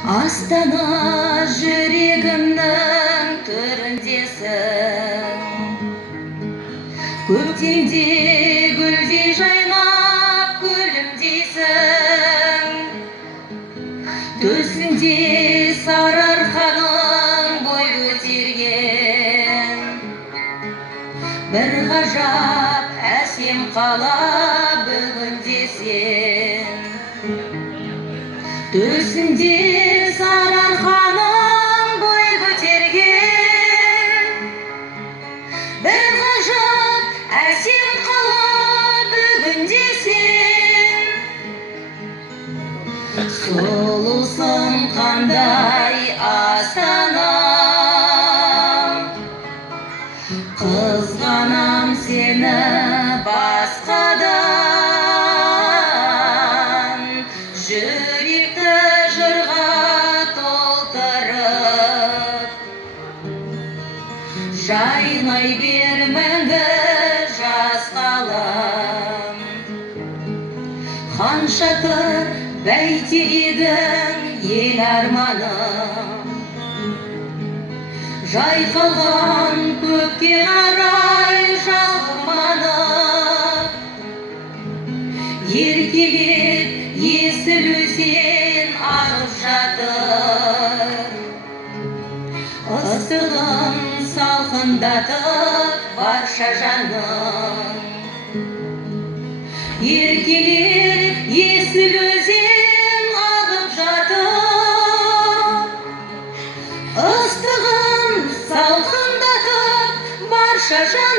Астана жүрегімнің төріндесің, көктемде гүлдей жайнап күлімдейсің, төсіңде сарыарқаның бой көтерген, бір ғажап әсем қала бүгінде сен. Төсіңде сарыарқаның бой көтерген, бір ғажап әсем қала бүгінде сен. Сұлусың қандай Астанам, қызғанам сені басқадан. Жүректі жырға толтырып, жайнай бер мәңгі жас қалам. Хан шатыр бәйтерегің ел арманым, жайқалған көкке қарай жалғанып, еркелеп есіл өзен ағып жатыр, ыстығын салқындатып барша жаның. Еркелеп есіл өзен ағып жатыр, ыстығын салқындатып барша жаның.